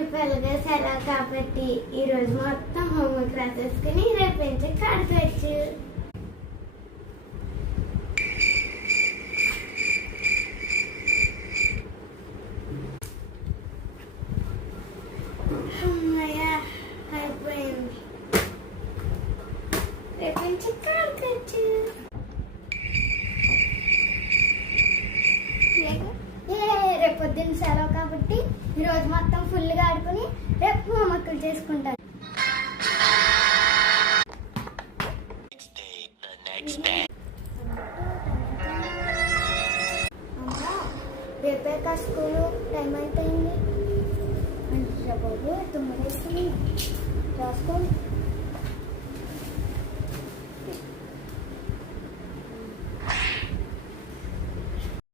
రేపు ఎలాగో సెలవు కాబట్టి ఈరోజు మొత్తం హోంవర్క్ రాసేసుకుని రేపు నుంచి కడపచ్చు. అమ్మయ్యా అయిపోయింది. రేపు నుంచి కడపచ్చు. రేపు పొద్దున్న సెలవు కాబట్టి ఈరోజు మొత్తం ఫుల్గా ఆడుకుని రేపు హోంవర్క్లు చేసుకుంటాను. రేపే కా స్కూలు టైం అయిపోయింది. బాబు 9 రాసుకోండి.